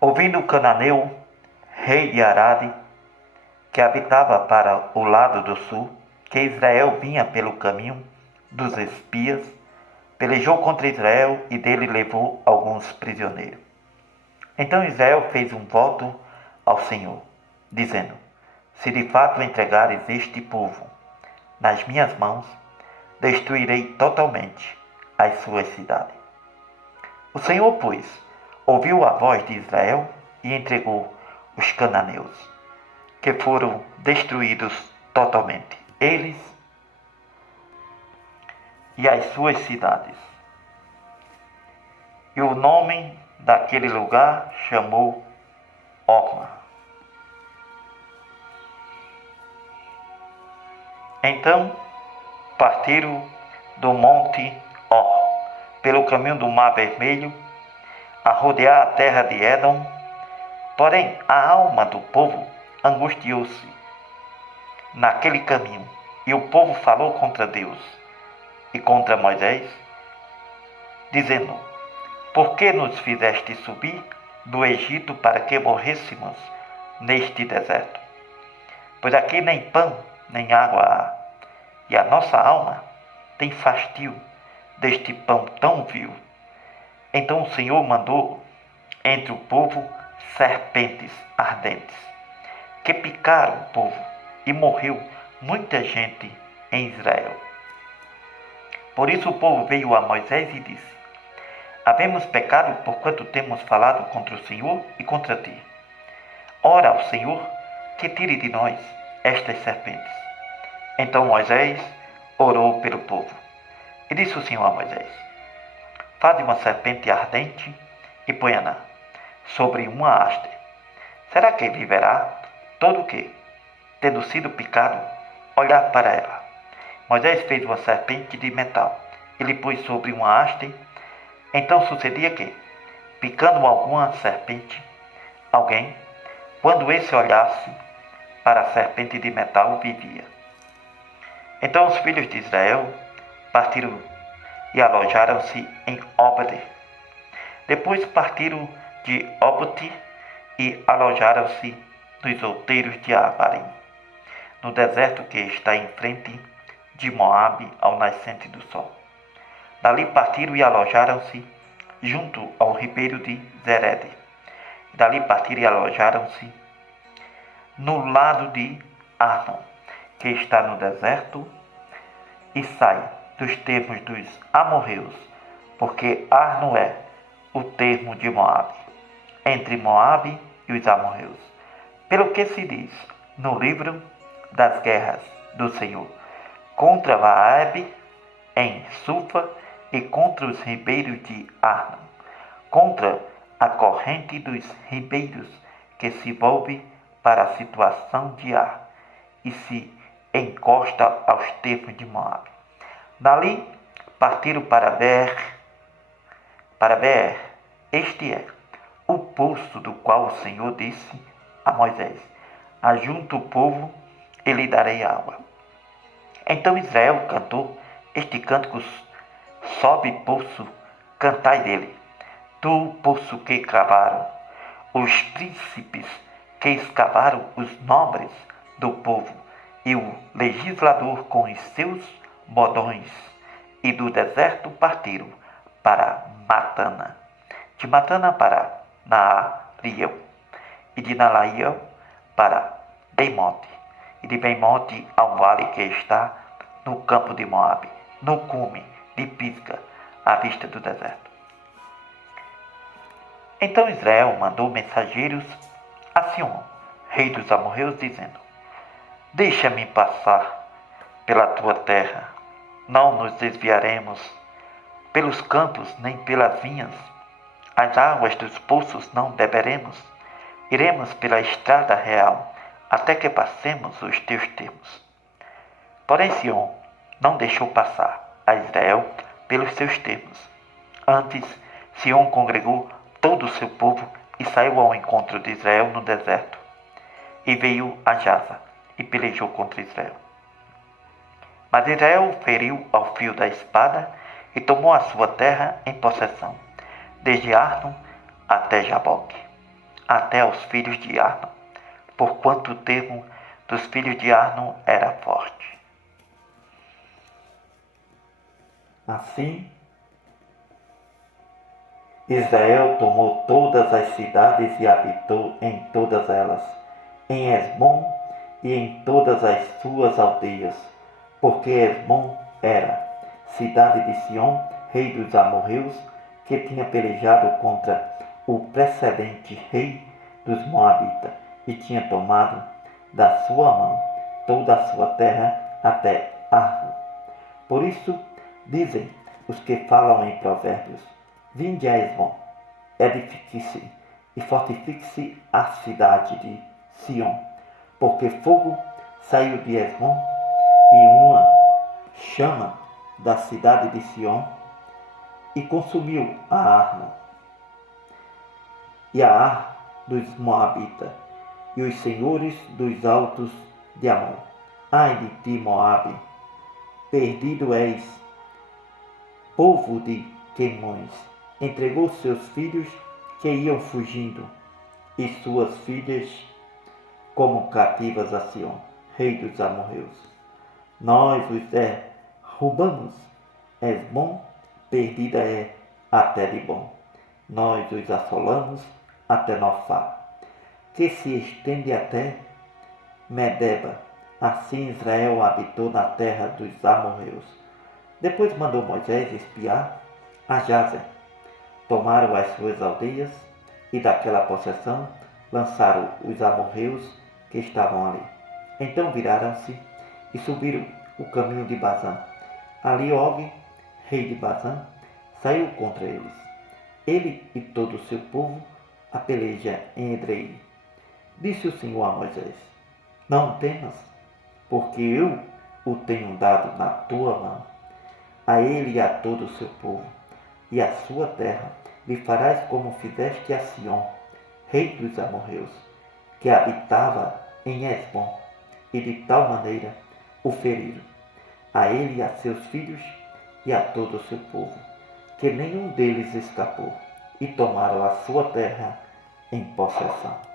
Ouvindo o cananeu, rei de Arade, que habitava para o lado do sul, que Israel vinha pelo caminho dos espias, pelejou contra Israel e dele levou alguns prisioneiros. Então Israel fez um voto ao Senhor, dizendo: se de fato entregares este povo nas minhas mãos, destruirei totalmente as suas cidades. O Senhor, pois, ouviu a voz de Israel e entregou os cananeus, que foram destruídos totalmente, eles e as suas cidades. E o nome daquele lugar chamou Horma. Então partiram do monte Or, pelo caminho do Mar Vermelho, a rodear a terra de Édom. Porém, a alma do povo angustiou-se naquele caminho, e o povo falou contra Deus e contra Moisés, dizendo: por que nos fizeste subir do Egito para que morrêssemos neste deserto? Pois aqui nem pão nem água há, e a nossa alma tem fastio deste pão tão vil. Então o Senhor mandou entre o povo serpentes ardentes, que picaram o povo, e morreu muita gente em Israel. Por isso o povo veio a Moisés e disse: havemos pecado porquanto temos falado contra o Senhor e contra ti. Ora ao Senhor que tire de nós estas serpentes. Então Moisés orou pelo povo. E disse o Senhor a Moisés: faze uma serpente ardente e ponha-na sobre uma haste. Será que viverá todo o que, tendo sido picado, olhar para ela? Moisés fez uma serpente de metal e lhe pôs sobre uma haste. Então sucedia que, picando alguma serpente, alguém, quando esse olhasse para a serpente de metal, vivia. Então os filhos de Israel partiram e alojaram-se em Obed. Depois partiram de Obed e alojaram-se nos outeiros de Avarim, no deserto que está em frente de Moabe, ao nascente do sol. Dali partiram e alojaram-se junto ao ribeiro de Zerede. Dali partiram e alojaram-se no lado de Arnon, que está no deserto, e sai dos termos dos amorreus, porque Arnon é o termo de Moabe, entre Moabe e os amorreus. Pelo que se diz no livro das guerras do Senhor, contra Vaabe em Sufa e contra os ribeiros de Arnon, contra a corrente dos ribeiros que se volve para a situação de Ar e se encosta aos termos de Moabe. Dali partiram para Beer. Este é o poço do qual o Senhor disse a Moisés: ajunta o povo e lhe darei água. Então Israel cantou este cântico: sobe, poço, cantai dele. Tu, poço que cavaram os príncipes, que escavaram os nobres do povo, e o legislador com os seus bodões, e do deserto partiram para Matana, de Matana para Naariel, e de Naariel para Beimote, e de Beimote ao vale que está no campo de Moabe, no cume de Pisga, à vista do deserto. Então Israel mandou mensageiros a Sion, rei dos amorreus, dizendo: deixa-me passar pela tua terra, não nos desviaremos pelos campos nem pelas vinhas, as águas dos poços não beberemos, iremos pela estrada real, até que passemos os teus termos. Porém Sion não deixou passar a Israel pelos seus termos. Antes, Sion congregou todo o seu povo e saiu ao encontro de Israel no deserto, e veio a Jaza e pelejou contra Israel. Mas Israel feriu ao fio da espada e tomou a sua terra em possessão, desde Arnon até Jaboque. até aos filhos de Arnon, porquanto o termo dos filhos de Arnon era forte. Assim, Israel tomou todas as cidades e habitou em todas elas, em Hesbom e em todas as suas aldeias, porque Hesbom era cidade de Sion, rei dos amorreus, que tinha pelejado contra o precedente rei dos Moabitas, e tinha tomado da sua mão toda a sua terra até Arno. Por isso, dizem os que falam em provérbios: vinde a Hesbom, edifique-se e fortifique-se a cidade de Sion, porque fogo saiu de Hesbom e uma chama da cidade de Sion e consumiu a Arno e a Ar dos Moabitas e os senhores dos altos de Amon. Ai de ti, Moabe, perdido és, povo de Quemões. Entregou seus filhos que iam fugindo e suas filhas como cativas a Sion, rei dos amorreus. Nós os derrubamos, Hesbom, perdida é até de bom. Nós os assolamos até Nofá, que se estende até Medeba. Assim Israel habitou na terra dos amorreus. Depois mandou Moisés espiar a Jazer. Tomaram as suas aldeias e daquela possessão lançaram os amorreus que estavam ali. Então viraram-se e subiram o caminho de Bazã. Ali Og, rei de Bazã, saiu contra eles. Ele e todo o seu povo a peleja em Edrei. Disse o Senhor a Moisés: não temas, porque eu o tenho dado na tua mão. A ele e a todo o seu povo, e a sua terra lhe farás como fizeste a Sion, rei dos amorreus, que habitava em Hesbom, e de tal maneira o feriram, a ele e a seus filhos e a todo o seu povo, que nenhum deles escapou, e tomaram a sua terra em possessão.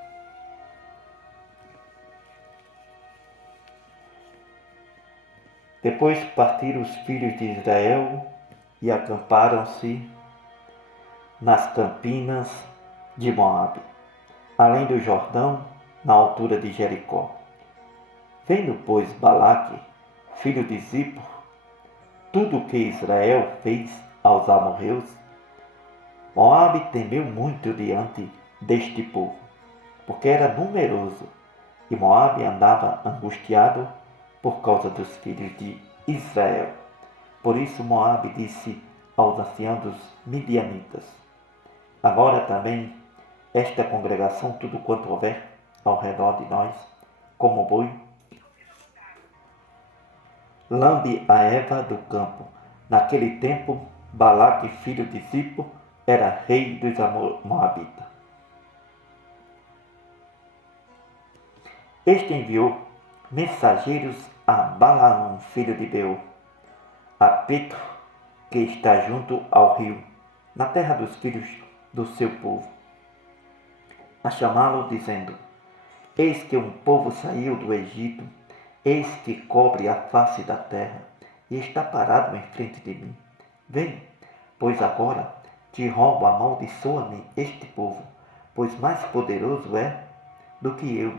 Depois partiram os filhos de Israel e acamparam-se nas campinas de Moabe, além do Jordão, na altura de Jericó. Vendo, pois, Balaque, filho de Zippor, tudo o que Israel fez aos amorreus, Moabe temeu muito diante deste povo, porque era numeroso, e Moabe andava angustiado por causa dos filhos de Israel. Por isso Moabe disse aos anciãos dos midianitas: agora também esta congregação, tudo quanto houver ao redor de nós, como boi, lambe a erva do campo. Naquele tempo, Balaque, filho de Zippor, era rei dos Moabitas. Este enviou mensageiros a Balaão, filho de Beor, a Petro, que está junto ao rio, na terra dos filhos do seu povo, a chamá-lo, dizendo: eis que um povo saiu do Egito, eis que cobre a face da terra, e está parado em frente de mim. Vem, pois agora te rogo, amaldiçoa-me este povo, pois mais poderoso é do que eu.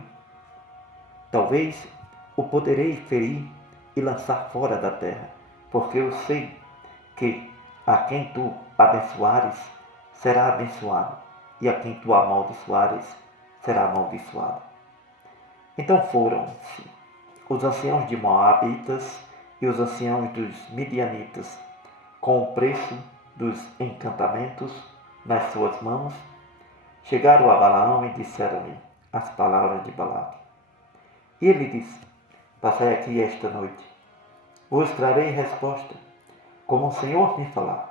Talvez o poderei ferir e lançar fora da terra, porque eu sei que a quem tu abençoares será abençoado, e a quem tu amaldiçoares será amaldiçoado. Então foram-se os anciãos de Moabitas e os anciãos dos midianitas, com o preço dos encantamentos nas suas mãos, chegaram a Balaão e disseram-lhe as palavras de Balaque. E ele disse: passai aqui esta noite, vos trarei resposta, como o Senhor me falar.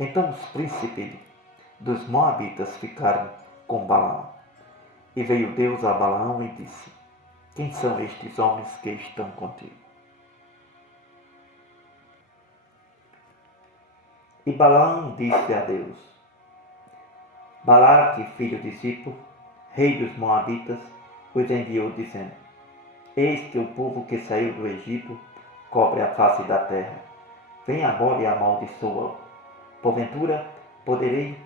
Então os príncipes dos Moabitas ficaram com Balaão. E veio Deus a Balaão e disse: quem são estes homens que estão contigo? E Balaão disse a Deus: Balaque, filho de Zippor, rei dos Moabitas, os enviou dizendo: Eis que o povo que saiu do Egito cobre a face da terra. Vem agora e amaldiçoa-o. Porventura poderei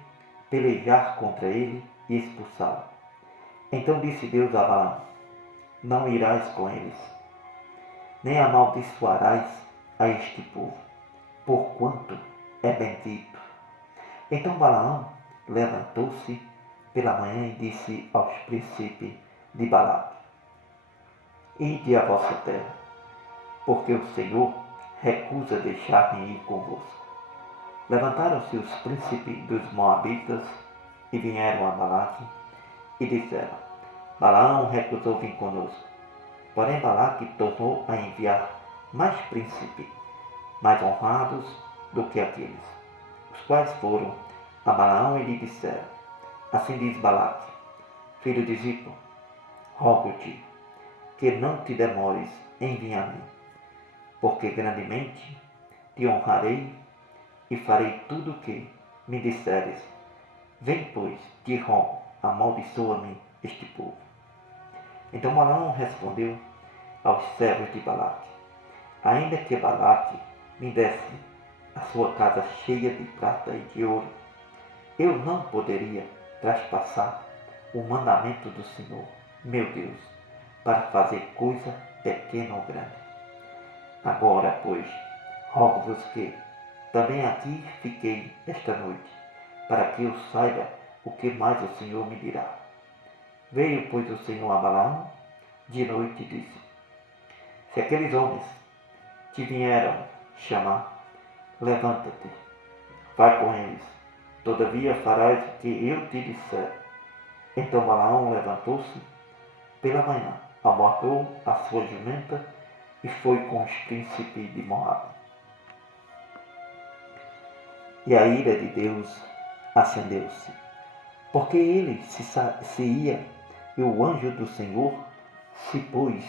pelejar contra ele e expulsá-lo. Então disse Deus a Balaão: Não irás com eles, nem amaldiçoarás a este povo, porquanto é bendito. Então Balaão levantou-se pela manhã e disse aos príncipes de Balaque: Ide à vossa terra, porque o Senhor recusa deixar-me ir convosco. Levantaram-se os príncipes dos Moabitas e vieram a Balaque e disseram: Balaão recusou vir conosco. Porém Balaque tornou a enviar mais príncipes, mais honrados do que aqueles, os quais foram a Balaão e lhe disseram: Assim diz Balaque, filho de Zippor, rogo-te que não te demores em vir a mim, porque grandemente te honrarei e farei tudo o que me disseres. Vem, pois, te rogo, amaldiçoa-me este povo. Então Balaão respondeu aos servos de Balaque: Ainda que Balaque me desse a sua casa cheia de prata e de ouro, eu não poderia traspassar o mandamento do Senhor, meu Deus, para fazer coisa pequena ou grande. Agora, pois, rogo-vos que também aqui fiquei esta noite, para que eu saiba o que mais o Senhor me dirá. Veio, pois, o Senhor a Balaão de noite e disse: Se aqueles homens te vieram chamar, levanta-te, vai com eles, todavia farás o que eu te disser. Então Balaão levantou-se pela manhã, amarrou a sua jumenta e foi com os príncipes de Moabe. E a ira de Deus acendeu-se, porque ele se ia, e o anjo do Senhor se pôs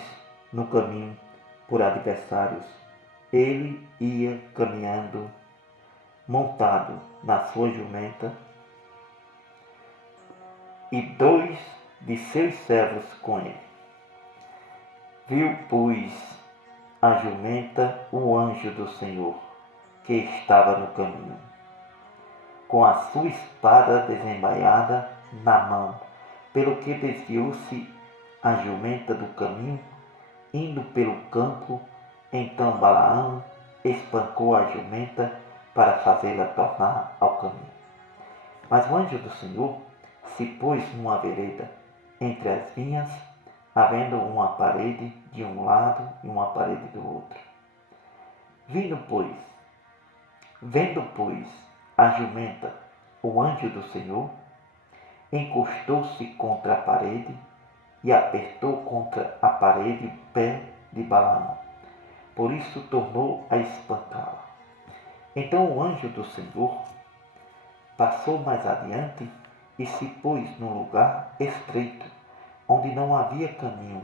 no caminho por adversários. Ele ia caminhando, montado na sua jumenta, e 2 de seus servos com ele. Viu, pois, a jumenta o anjo do Senhor, que estava no caminho, com a sua espada desembaiada na mão, pelo que desviou-se a jumenta do caminho, indo pelo campo. Então Balaão espancou a jumenta para fazê-la tornar ao caminho. Mas o anjo do Senhor se pôs numa vereda entre as vinhas, havendo uma parede de um lado e uma parede do outro. Vendo, pois, a jumenta, o anjo do Senhor, encostou-se contra a parede e apertou contra a parede o pé de Balaão. Por isso tornou a espancá-la. Então o anjo do Senhor passou mais adiante e se pôs num lugar estreito, onde não havia caminho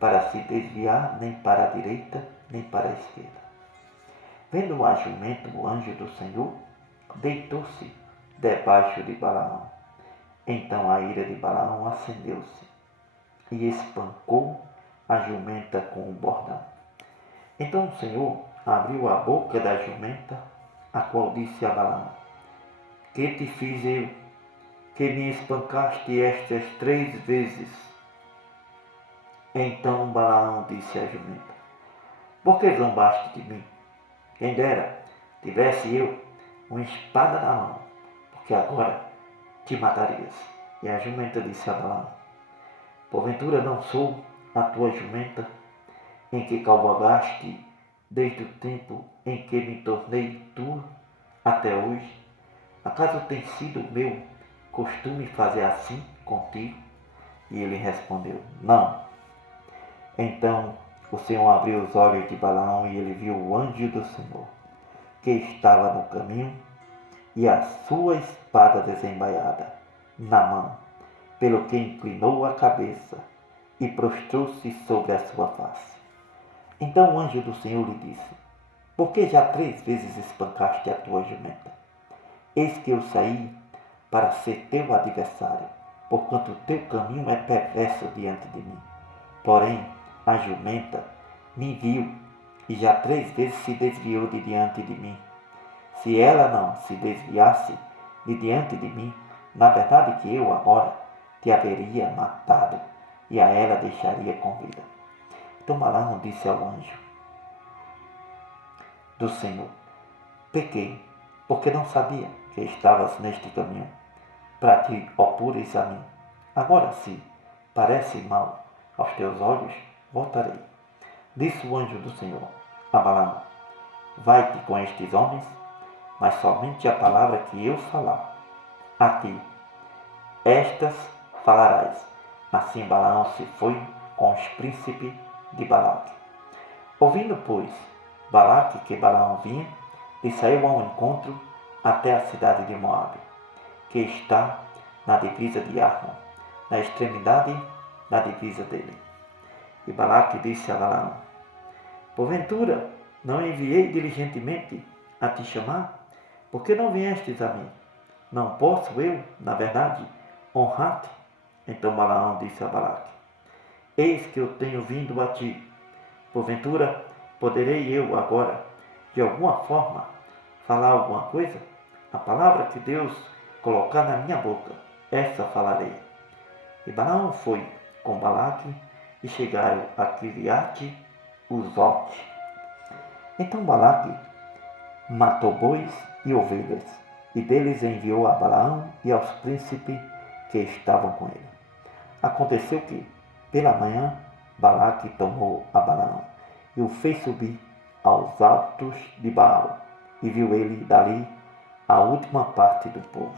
para se desviar nem para a direita nem para a esquerda. Vendo a jumenta, o anjo do Senhor deitou-se debaixo de Balaão. Então a ira de Balaão acendeu-se e espancou a jumenta com o bordão. Então o Senhor abriu a boca da jumenta, a qual disse a Balaão: Que te fiz eu, que me espancaste estas 3 vezes? Então Balaão disse à jumenta: Por que zombaste de mim? Quem dera tivesse eu uma espada na mão, porque agora te matarias. E a jumenta disse a Balaão: Porventura não sou a tua jumenta, em que cavalgaste desde o tempo em que me tornei tua até hoje? Acaso tem sido meu costume fazer assim contigo? E ele respondeu: Não. Então o Senhor abriu os olhos de Balaão e ele viu o anjo do Senhor, que estava no caminho, e a sua espada desembaiada na mão, pelo que inclinou a cabeça e prostrou-se sobre a sua face. Então o anjo do Senhor lhe disse: Por que já 3 vezes espancaste a tua jumenta? Eis que eu saí para ser teu adversário, porquanto o teu caminho é perverso diante de mim. Porém, a jumenta me viu e já 3 vezes se desviou de diante de mim. Se ela não se desviasse de diante de mim, na verdade que eu agora te haveria matado e a ela deixaria com vida. Então Balaão disse ao anjo do Senhor: pequei, porque não sabia que estavas neste caminho, para te opures a mim. Agora, se parece mal aos teus olhos, voltarei. Disse o anjo do Senhor a Balaão: vai-te com estes homens, mas somente a palavra que eu falar a ti, estas falarás. Assim Balaão se foi com os príncipes de Balaque. Ouvindo, pois, Balaque que Balaão vinha, lhe saiu ao encontro até a cidade de Moabe, que está na divisa de Arnon, na extremidade da divisa dele. E Balaque disse a Balaão: porventura não enviei diligentemente a te chamar? Por que não viestes a mim? Não posso eu, na verdade, honrar-te? Então Balaão disse a Balaque: eis que eu tenho vindo a ti. Porventura, poderei eu agora, de alguma forma, falar alguma coisa? A palavra que Deus colocar na minha boca, essa falarei. E Balaão foi com Balaque e chegaram a Quiriate-Uzote. Então Balaque matou bois e ovelhas, e deles enviou a Balaão e aos príncipes que estavam com ele. Aconteceu que, pela manhã, Balaque tomou a Balaão e o fez subir aos altos de Baal, e viu ele dali a última parte do povo.